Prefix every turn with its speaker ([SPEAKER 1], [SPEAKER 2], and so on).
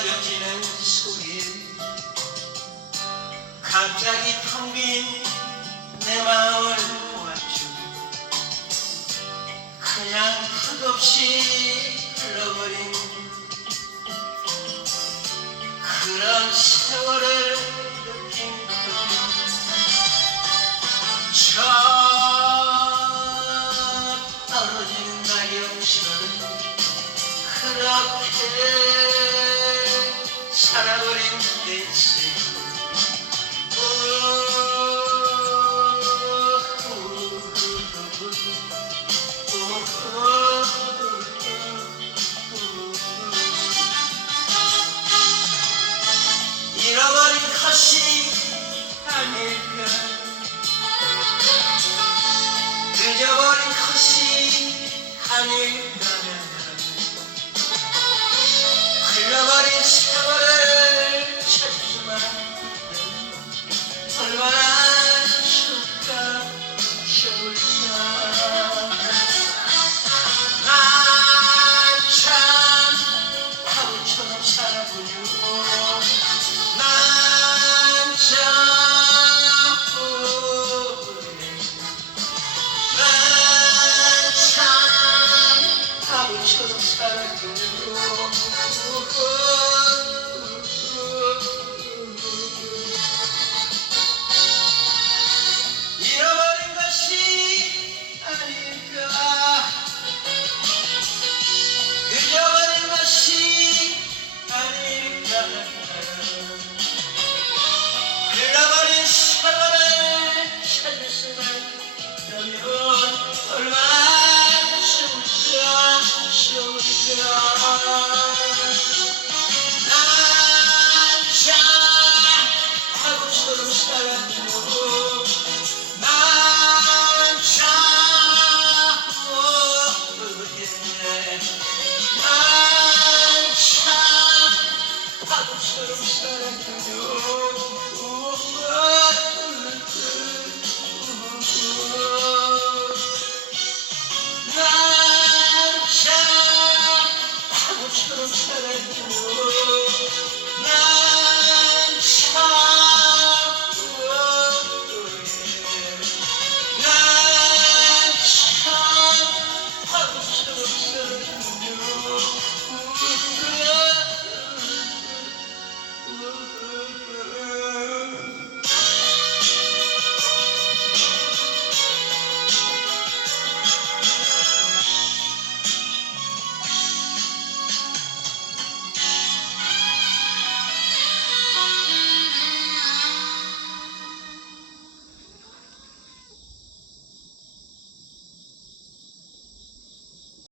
[SPEAKER 1] 사려지는 소리 갑자기 텅 빈 내 마음을 보았죠 그냥 끝없이 흘러버린 그런 세월을 느낀 것 저. 아닐까. 늦어버린 것이 아닐까 Sarah.